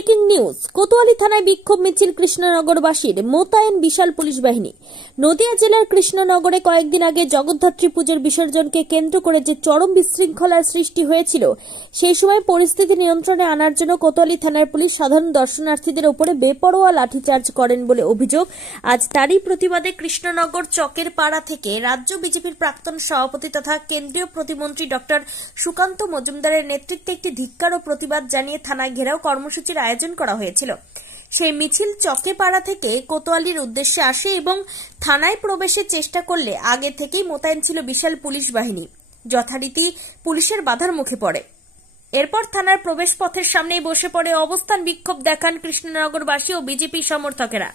Breaking news, Kotwali থানায় বিক্ষোভ মিছিল কৃষ্ণনগরবাসীর, মোতায়েন বিশাল পুলিশ বাহিনী। নদিয়া জেলার কৃষ্ণনগরে কয়েকদিন আগে জগদ্ধাত্রী পুজোর বিসর্জনকে কেন্দ্র করে যে চরম বিশৃঙ্খলার সৃষ্টি হয়েছিল, সেই সময় পরিস্থিতি নিয়ন্ত্রণে আনার জন্য কোতোয়ালি থানার পুলিশ সাধারণ দর্শনার্থীদের উপরে বেপরোয়া লাঠিচার্জ করেন বলে অভিযোগ। আজ তারই প্রতিবাদে কৃষ্ণনগর চকের পাড়া থেকে রাজ্য বিজেপির প্রাক্তন সভাপতি তথা কেন্দ্রীয় প্রতিমন্ত্রী ডক্টর সুকান্ত মজুমদারের নেতৃত্বে একটি ধিক্কার ও প্রতিবাদ জানিয়ে থানায় ঘেরাও কর্মসূচির আয়োজন করা হয়েছিল। সেই মিছিল চকে পাড়া থেকে কোতোয়ালির উদ্দেশ্যে আসে এবং থানায় প্রবেশের চেষ্টা করলে আগে থেকেই মোতায়েন ছিল বিশাল পুলিশ বাহিনী। যথারীতি পুলিশের বাধার মুখে পড়ে। এরপর থানার প্রবেশ পথের সামনেই বসে পড়ে অবস্থান বিক্ষোভ দেখান কৃষ্ণনগরবাসী ও বিজেপি সমর্থকেরা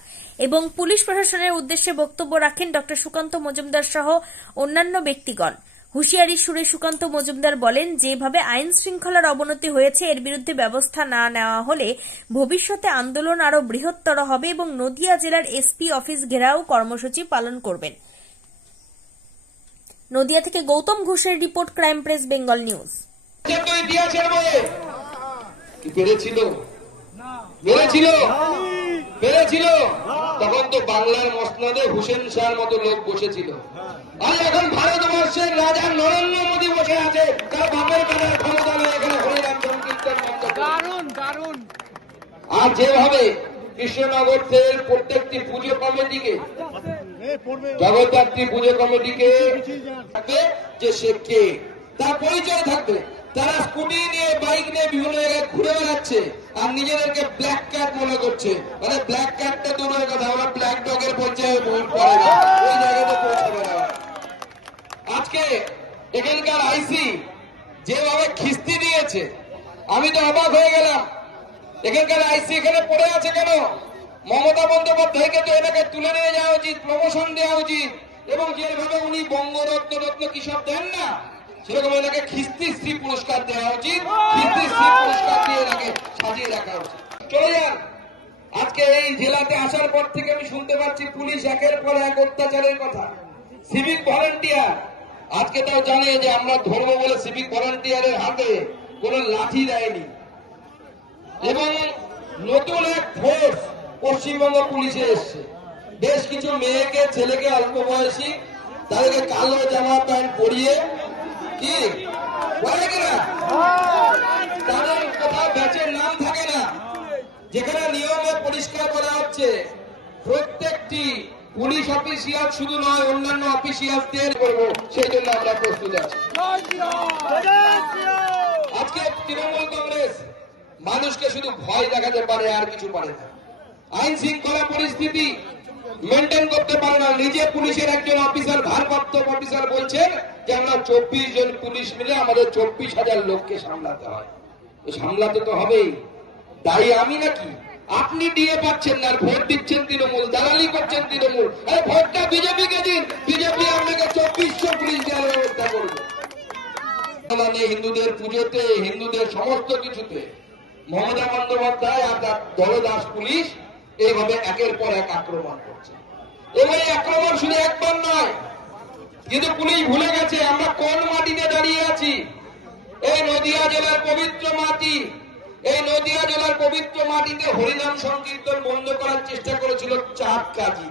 এবং পুলিশ প্রশাসনের উদ্দেশ্যে বক্তব্য রাখেন ডক্টর সুকান্ত মজুমদার সহ অন্যান্য ব্যক্তিগণ। হুঁশিয়ারি সুরে সুকান্ত মজুমদার বলেন, যেভাবে আইন শৃঙ্খলার অবনতি হয়েছে এর বিরুদ্ধে ব্যবস্থা না নেওয়া হলে ভবিষ্যতে আন্দোলন আরো বৃহত্তর হবে এবং নদিয়া জেলার এসপি অফিস ঘেরাও কর্মসূচি পালন করবেন। নদিয়া থেকে গৌতম ঘোষের report, crime press Bengal news. তখন তো বাংলার মসনদে হুসেন শাহর মতো লোক বসেছিল, আর এখন ভারতবর্ষের রাজা নরেন্দ্র মোদী বসে আছে, তার বাপের বেলার ক্ষমতা নেই, এখানে হরিনাম সংকীর্তন বন্ধ। আর যেভাবে কৃষ্ণনগর থেকে প্রত্যেকটি পুজো কমিটিকে, জগদ্ধাত্রী পুজো কমিটিকে থাকবে যে সে কে, তার পরিচয় থাকবে। তারা স্কুটি নিয়ে, বাইক নিয়ে বিভিন্ন জায়গায় ঘুরে বেড়াচ্ছে আর নিজেদেরকে ব্ল্যাক ক্যাট মনে করছে। মানে ব্ল্যাক ক্যাটটা দূরের কথা, আমরা ব্ল্যাক ডগের পর্যায়ে পড়ে না, ওই জায়গাতে পৌঁছাবে না। আজকে এখানকার আইসি যেভাবে খিস্তি দিয়েছে, আমি তো অবাক হয়ে গেলাম। এখানকার আইসি এখানে পড়ে আছে কেন? মমতা বন্দ্যোপাধ্যায়কে তো এটাকে তুলে নিয়ে যাওয়া উচিত, প্রমোশন দেওয়া উচিত, এবং যেভাবে উনি বঙ্গরত্ন রত্ন কি সব দেন না, সেরকম এনাকে খিস্তি শ্রী পুরস্কার দেওয়া উচিত, খিস্তি শ্রী পুরস্কার দিয়ে এনাকে সাজিয়ে রাখা উচিত। চলে যান। আজকে এই জেলাতে আসার পর থেকে আমি শুনতে পাচ্ছি পুলিশ একের পর এক অত্যাচারের কথা। সিভিক ভলান্টিয়ার আজকে তাও জানে যে আমরা ধরবো বলে সিভিক ভলান্টিয়ারের হাতে কোনো লাঠি দেয়নি, এবং নতুন এক ফোর্স পশ্চিমবঙ্গ পুলিশে এসছে। বেশ কিছু মেয়েকে, ছেলেকে, অল্প বয়সী, তাদেরকে কালো জামা প্যান্ট পরিয়ে কি বলে কিনা, তাদের কোথাও ব্যাচের নাম থাকে না, যেখানে নিয়মে পরিষ্কার করা হচ্ছে প্রত্যেকটি পুলিশ অফিসিয়াল শুধু নয়, অন্যান্য অফিসিয়ালদের করব, সেই জন্য আমরা প্রস্তুত আছি। আজকে তৃণমূল কংগ্রেস মানুষকে শুধু ভয় দেখাতে পারে, আর কিছু পারে না। আইন শৃঙ্খলা পরিস্থিতি মেনটেন করতে পারে না। নিজে পুলিশের একজন অফিসার, ভারপ্রাপ্ত অফিসার বলছেন যে আমরা 24 জন পুলিশ মিলে আমাদের 24,000 লোককে সামলাতে হয়। সামলাতে তো হবেই, দায়ী আমি নাকি? আপনি ডিএ পাচ্ছেন না, ভোট দিচ্ছেন তৃণমূল, দালালি করছেন তৃণমূল। এই ভোটটা বিজেপিকে দিন, বিজেপি আপনাকে 2400 পুলিশ দেওয়ার ব্যবস্থা করবে। মানে হিন্দুদের পুজোতে, হিন্দুদের সমস্ত কিছুতে মমতা বন্দ্যোপাধ্যায় আর তার দলদাস পুলিশ এইভাবে একের পর এক আক্রমণ করছে। এবং এই আক্রমণ শুধু একবার নয়, কিন্তু পুলিশ ভুলে গেছে আমরা কোন মাটিতে দাঁড়িয়ে আছি। এই নদিয়া জেলার পবিত্র মাটি, এই নদিয়া জেলার পবিত্র মাটিতে হরিনাম সংকীর্তন বন্ধ করার চেষ্টা করেছিল চাঁদ কাজী।